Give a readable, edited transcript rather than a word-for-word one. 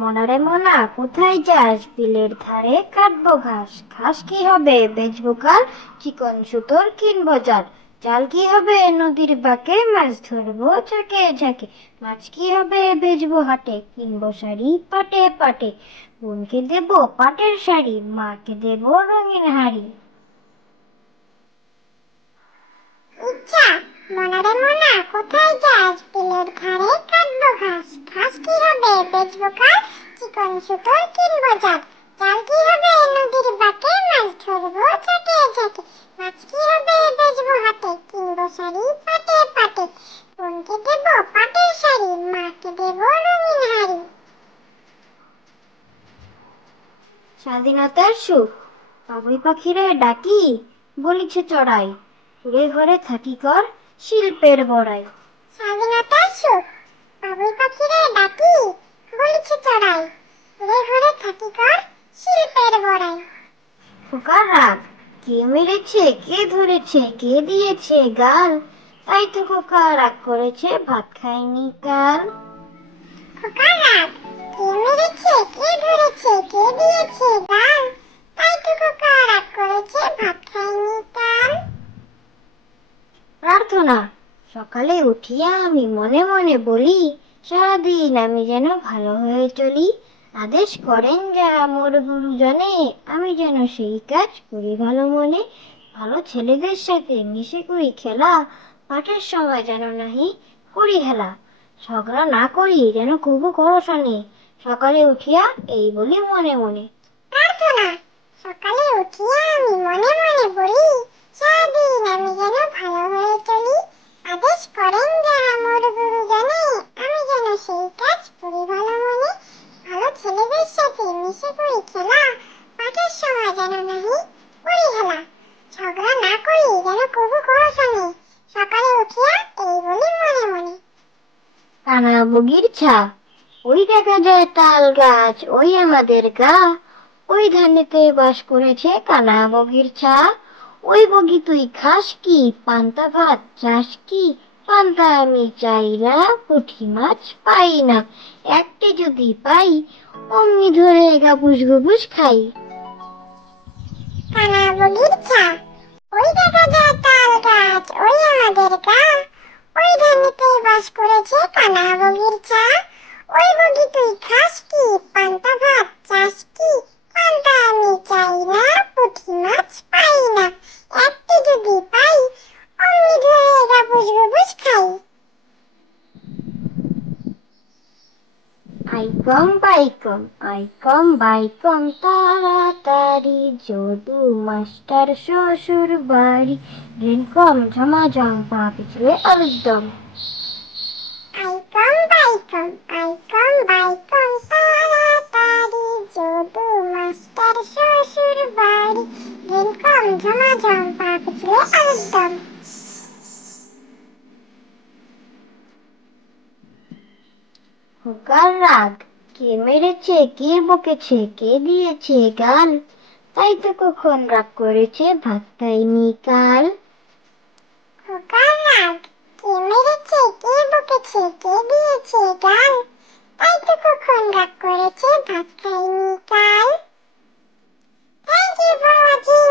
মনারে মনা, কোথায় যাস? বিলের ধারে কাটবো ঘাস। ঘাস কি হবে বেচবো কাল, চিকন সুতোর কিনবো জাল। জাল কি হবে নদীর বাঁকে, মাছ ধরবো ঝাঁকে ঝাঁকে। মাছ কি হবে বেচবো হাটে, কিনবো শাড়ি পাটে পাটে। বোনকে দেবো পাটের শাড়ি, মাকে দেবো রঙিন হাড়ি। ইচ্ছা, মনারে মনা, কোথায় যাস? বিলের ধারে কাটবো ঘাস। ঘাস কি হবে বেচবো কাল, চিকন সুতোর কিনবো জাল। জাল কি হবে নদীর বাঁকে, মাছ ধরবো ঝাঁকে ঝাঁকে। মাছ কি হবে বেচবো হাটে, কিনবো শাড়ি পাটে পাটে। বোনকে দেবো পাটের শাড়ি, মাকে দেবো রঙিন হাড়ি। স্বাধীনতার সুখ, বাবুই পাখিরে ডাকি, বলিছে চড়াই। ঘুরে ঘরে থাকি কর, শিল্পের বড়াই। স্বাধীনতার সুখ, বাবুই পাখিরে ডাকি, বলিছে চড়াই। ঘুরে ঘুরে থাকি কর, শিল্পের বড়াই। খোকার রাগ, কে মেরেছে কে ধরেছে কে দিয়েছে গাল। তাই তো খোকা রাগ করেছে, ভাত খায়নি কাল। খোকার রাগ, কে মেরেছে কে ধরেছে কে দিয়েছে গাল। তাই তো খোকা রাগ করেছে, ভাত খায়নি কাল। প্রার্থনা, সকালে উঠিয়া আমি মনে মনে বলি, সারাদিন আমি যেন ভালো হয়ে চলি। আদেশ করেন যারা মোর গুরুজনে, আমি যেন সেই কাজ করি ভালো মনে। ভালো ছেলেদের সাথে মিশে করি খেলা, পাঠের সময় যেন নাহি করি হেলা। ঝগড়া না করি যেন কবু করো শোনে, সকালে উঠিয়া এই বলি মনে মনে। প্রার্থনা, সকালে উঠিয়া আমি মনে মনে বলি, সারাদিন আমি যেন ভালো হয়ে চলি। আদেশ করেন যারা মোর গুরুজনে, আমি যেন সেই কাজ করি ভালো মনে। ভালো ছেলেদের সাথে মিশে করি খেলা, পাঠের সময় যেন নাহি করি হেলা। ঝগড়া না করি যেন কবু করো শোনে, সকালে উঠিয়া এই বলি মনে মনে। কানা বগির ছা, ওই দেখা যায় তাল গাছ, ওই আমাদের গা। ওই ধানেতে বাস করেছে কানা বগির ছা। ওই বগি তুই খাস কি, পান্তা ভাত চাস কি? পান্তা আমি চাই না, পুঁটি মাছ পাই না। একটি যদি পাই, অমনি ধরে গাবুস গুবুস খাই। কানা বগির ছা, ওই দেখা যায় তাল গাছ, ওই আমাদের গা। ওই ধানেতে বাস করেছে কানা বগির ছা। ওই বগি তুই খাস কি, পান্তা ভাত চাস কি? পান্তা আমি চাই না, পুঁটি মাছ পাই না। একটি যদি পাই, অমনি ধরে গাবুস গুবুস খাই। আইকম বাইকম, আইকম বাইকম তাড়াতাড়ি, যদু মাস্টার শ্বশুর বাড়ি। রিনকম ঝমাঝম, পা পিছলে আলুদম। আইকম বাইকম, আইকম বাইকম তাড়াতাড়ি, যদু মাস্টার শ্বশুর বাড়ি। রিমকম ঝমাঝম, পা পিছলে আলুদম। খোকার রাগ, কে মেরেছে কে বকেছে কে দিয়েছে গাল। তাই তো কখন রাগ করেছে, ভাত খাইনি কাল। খোকার রাগ, কে মেরেছে কে বকেছে কে দিয়েছে গাল। তাই তো কখন রাগ করেছে, ভাত খাইনি কাল। Thank you for watching.